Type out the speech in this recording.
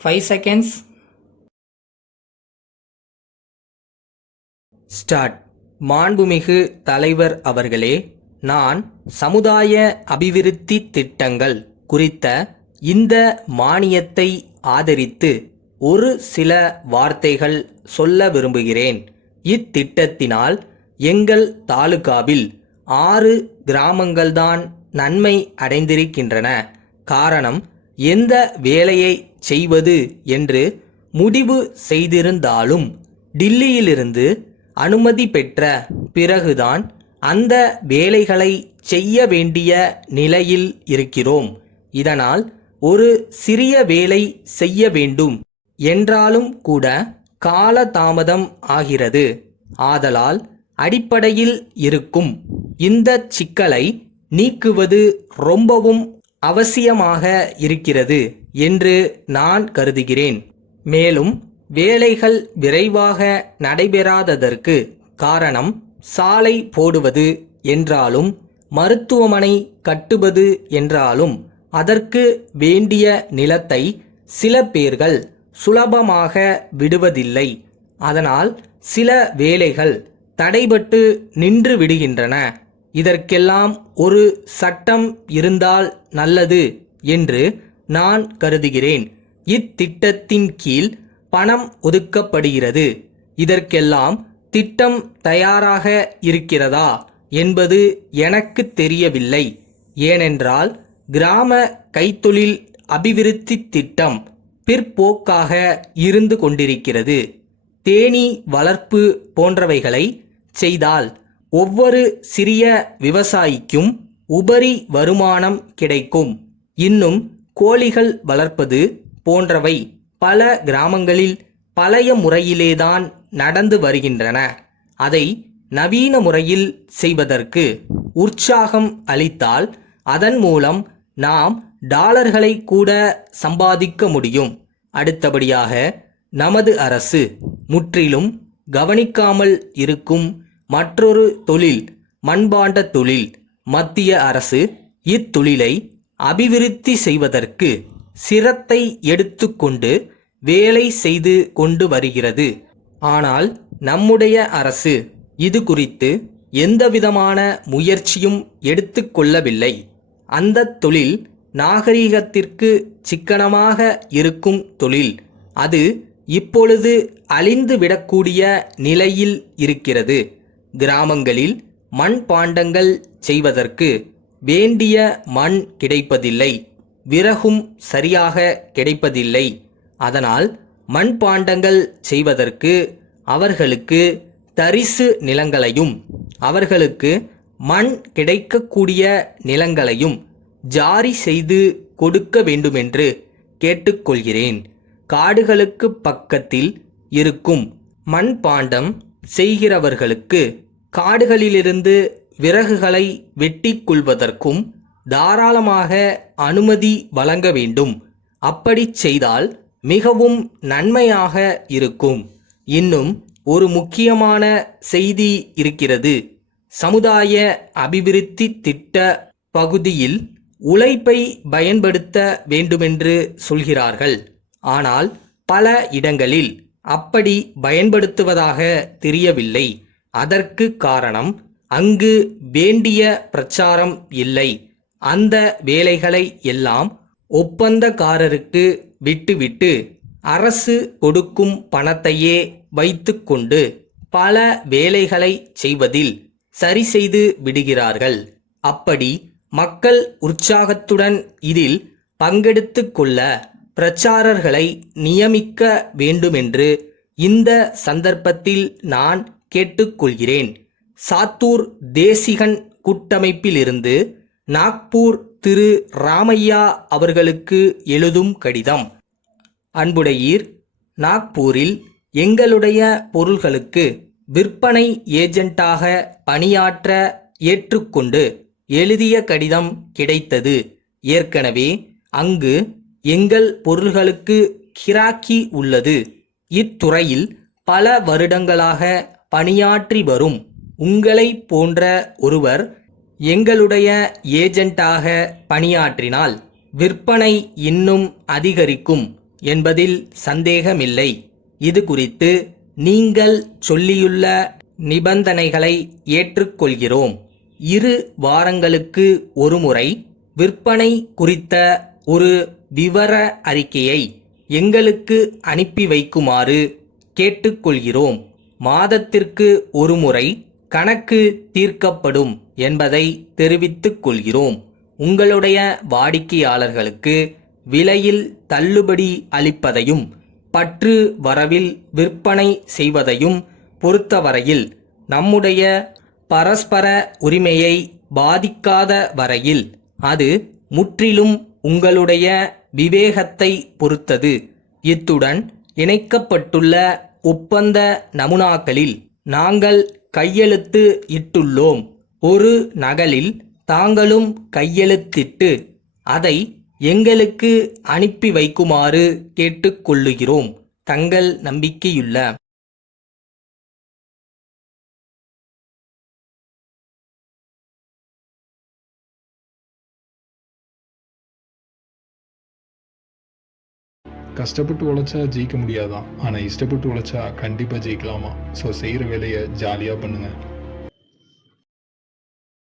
5 seconds. Start. மாண்புமிகு தலைவர் அவர்களே, நான் சமுதாய அபிவிருத்தி திட்டங்கள் குறித்த இந்த மானியத்தை ஆதரித்து ஒரு சில வார்த்தைகள் சொல்ல விரும்புகிறேன். இத்திட்டத்தினால் எங்கள் தாலுகாவில் 6 கிராமங்கள்தான் நன்மை அடைந்திருக்கின்றன. காரணம், எந்த வேலையை செய்வது என்று முடிவு செய்திருந்தாலும் டில்லியிலிருந்து அனுமதி பெற்ற பிறகுதான் அந்த வேலைகளை செய்ய வேண்டிய நிலையில் இருக்கிறோம். இதனால் ஒரு சிறிய வேலை செய்ய வேண்டும் என்றாலும் கூட காலதாமதம் ஆகிறது. ஆதலால் அடிப்படையில் இருக்கும் இந்த சிக்கலை நீக்குவது ரொம்பவும் அவசியமாக இருக்கிறது என்று நான் கருதுகிறேன். மேலும் வேலைகள் விரைவாக நடைபெறாததற்கு காரணம் சாலை போடுவது என்றாலும் மருத்துவமனை கட்டுவது என்றாலும் அதற்கு வேண்டிய நிலத்தை சில பேர்கள் சுலபமாக விடுவதில்லை. அதனால் சில வேலைகள் தடைபட்டு நின்று விடுகின்றன. இதற்கெல்லாம் ஒரு சட்டம் இருந்தால் நல்லது என்று நான் கருதுகிறேன். இத்திட்டத்தின் கீழ் பணம் ஒதுக்கப்படுகிறது. இதற்கெல்லாம் திட்டம் தயாராக இருக்கிறதா என்பது எனக்கு தெரியவில்லை. ஏனென்றால் கிராம கைத்தொழில் அபிவிருத்தி திட்டம் பிற்போக்காக இருந்து கொண்டிருக்கிறது. தேனீ வளர்ப்பு போன்றவைகளை செய்தால் ஒவ்வொரு சிறிய விவசாயிக்கும் உபரி வருமானம் கிடைக்கும். இன்னும் கோழிகள் வளர்ப்பது போன்றவை பல கிராமங்களில் பழைய முறையிலேதான் நடந்து வருகின்றன. அதை நவீன முறையில் செய்வதற்கு உற்சாகம் அளித்தால் அதன் மூலம் நாம் டாலர்களை கூட சம்பாதிக்க முடியும். அடுத்தபடியாக நமது அரசு முற்றிலும் கவனிக்காமல் இருக்கும் மற்றொரு தொழில் மண்பாண்ட தொழில். மத்திய அரசு இத்தொழிலை அபிவிருத்தி செய்வதற்கு சிரத்தை எடுத்துக்கொண்டு வேலை செய்து கொண்டு வருகிறது. ஆனால் நம்முடைய அரசு இது குறித்து எந்தவிதமான முயற்சியும் எடுத்துக்கொள்ளவில்லை. அந்த தொழில் நாகரிகத்திற்கு சிக்கனமாக இருக்கும் தொழில். அது இப்பொழுது அழிந்து விடக்கூடிய நிலையில் இருக்கிறது. கிராமங்களில் மண்பாண்டங்கள் செய்வதற்கு வேண்டிய மண் கிடைப்பதில்லை. விறகும் சரியாக கிடைப்பதில்லை. அதனால் மண்பாண்டங்கள் செய்வதற்கு அவர்களுக்கு தரிசு நிலங்களையும் அவர்களுக்கு மண் கிடைக்கக்கூடிய நிலங்களையும் ஜாரி செய்து கொடுக்க வேண்டுமென்று கேட்டுக்கொள்கிறேன். காடுகளுக்கு பக்கத்தில் இருக்கும் மண்பாண்டம் செய்கிறவர்களுக்கு காடுகளிலிருந்து விறகுகளை வெட்டிக் கொள்வதற்கும் தாராளமாக அனுமதி வழங்க வேண்டும். அப்படி செய்தால் மிகவும் நன்மையாக இருக்கும். இன்னும் ஒரு முக்கியமான செய்தி இருக்கிறது. சமுதாய அபிவிருத்தி திட்ட பகுதியில் உழைப்பை பயன்படுத்த வேண்டுமென்று சொல்கிறார்கள். ஆனால் பல இடங்களில் அப்படி பயன்படுத்துவதாக தெரியவில்லை. அதற்கு காரணம், அங்கு வேண்டிய பிரச்சாரம் இல்லை. அந்த வேலைகளை எல்லாம் ஒப்பந்தக்காரருக்கு விட்டுவிட்டு அரசு கொடுக்கும் பணத்தையே வைத்துக்கொண்டு பல வேலைகளை செய்வதில் சரி செய்து விடுகிறார்கள். அப்படி மக்கள் உற்சாகத்துடன் இதில் பங்கெடுத்து கொள்ள பிரச்சாரர்களை நியமிக்க வேண்டுமென்று இந்த சந்தர்ப்பத்தில் நான் கேட்டுக்கொள்கிறேன். சாத்தூர் தேசிகன் கூட்டமைப்பிலிருந்து நாக்பூர் திரு ராமையா அவர்களுக்கு எழுதும் கடிதம். அன்புடையீர், நாக்பூரில் எங்களுடைய பொருள்களுக்கு விற்பனை ஏஜென்ட்டாக பணியாற்ற ஏற்றுக்கொண்டு எழுதிய கடிதம் கிடைத்தது. ஏற்கனவே அங்கு எங்கள் பொருள்களுக்கு கிராக்கி உள்ளது. இத்துறையில் பல வருடங்களாக பணியாற்றி வரும் உங்களை போன்ற ஒருவர் எங்களுடைய ஏஜென்ட்டாக பணியாற்றினால் விற்பனை இன்னும் அதிகரிக்கும். என்பதில் சந்தேகமில்லை. இது குறித்து நீங்கள் சொல்லியுள்ள நிபந்தனைகளை ஏற்றுக்கொள்கிறோம். 2 வாரங்களுக்கு ஒருமுறை விற்பனை குறித்த ஒரு விவர அறிக்கையை எங்களுக்கு அனுப்பி வைக்குமாறு கேட்டுக்கொள்கிறோம். மாதத்திற்கு ஒருமுறை கணக்கு தீர்க்கப்படும் என்பதை தெரிவித்துக் கொள்கிறோம். உங்களுடைய வாடிக்கையாளர்களுக்கு விலையில் தள்ளுபடி அளிப்பதையும் பற்று வரவில் விற்பனை செய்வதையும் பொறுத்தவரையில் நம்முடைய பரஸ்பர உரிமையை பாதிக்காத வரையில் அது முற்றிலும் உங்களுடைய விவேகத்தை பொறுத்தது. இத்துடன் இணைக்கப்பட்டுள்ள ஒப்பந்த நமுனாக்களில் நாங்கள் கையெழுத்து இட்டுள்ளோம். ஒரு நகலில் தாங்களும் கையெழுத்திட்டு அதை எங்களுக்கு அனுப்பி வைக்குமாறு கேட்டுக்கொள்ளுகிறோம். தங்கள் நம்பிக்கையுள்ள கஷ்டப்பட்டு உழைச்சா ஜெயிக்க முடியாதான், ஆனால் இஷ்டப்பட்டு உழைச்சா கண்டிப்பாக ஜெயிக்கலாமா. ஸோ செய்கிற வேலையை ஜாலியாக பண்ணுங்கள்.